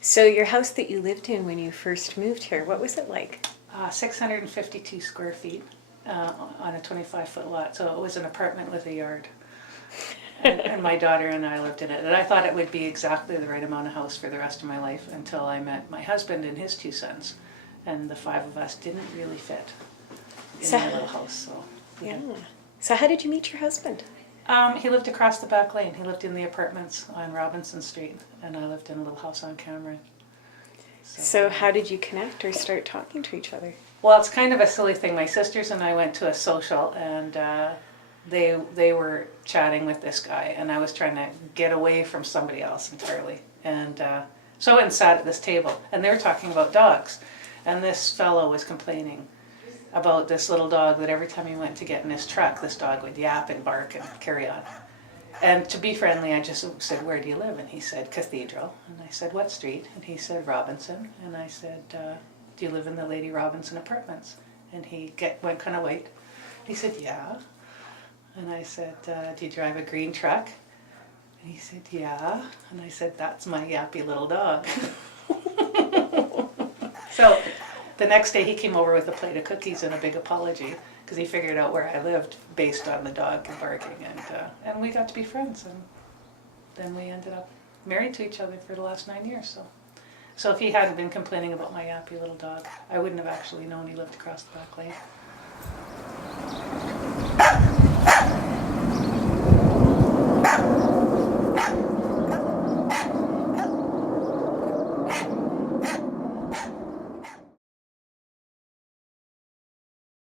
So your house that you lived in when you first moved here, what was it like? 652 square feet on a 25-foot lot, so it was an apartment with a yard. And my daughter and I lived in it, and I thought it would be exactly the right amount of house for the rest of my life until I met my husband and his two sons, and the five of us didn't really fit in So- my little house. So Yeah. So how did you meet your husband? he lived across the back lane. He lived in the apartments on Robinson Street, and I lived in a little house on Cameron. So how did you connect or start talking to each other? Well, it's kind of a silly thing. My sisters and I went to a social, and they were chatting with this guy, and I was trying to get away from somebody else entirely. And so I went and sat at this table, and they were talking about dogs. And this fellow was complaining about this little dog that every time he went to get in his truck, this dog would yap and bark and carry on. And to be friendly, I just said, "Where do you live?" And he said, "Cathedral." And I said, "What street?" And he said, "Robinson." And I said, "Do you live in the Lady Robinson apartments?" And he went kind of white. He said, "Yeah." And I said, "Do you drive a green truck?" And he said, "Yeah." And I said, "That's my yappy little dog." So the next day he came over with a plate of cookies and a big apology because he figured out where I lived based on the dog barking, and we got to be friends, and then we ended up married to each other for the last 9 years. So if he hadn't been complaining about my yappy little dog, I wouldn't have actually known he lived across the back lane.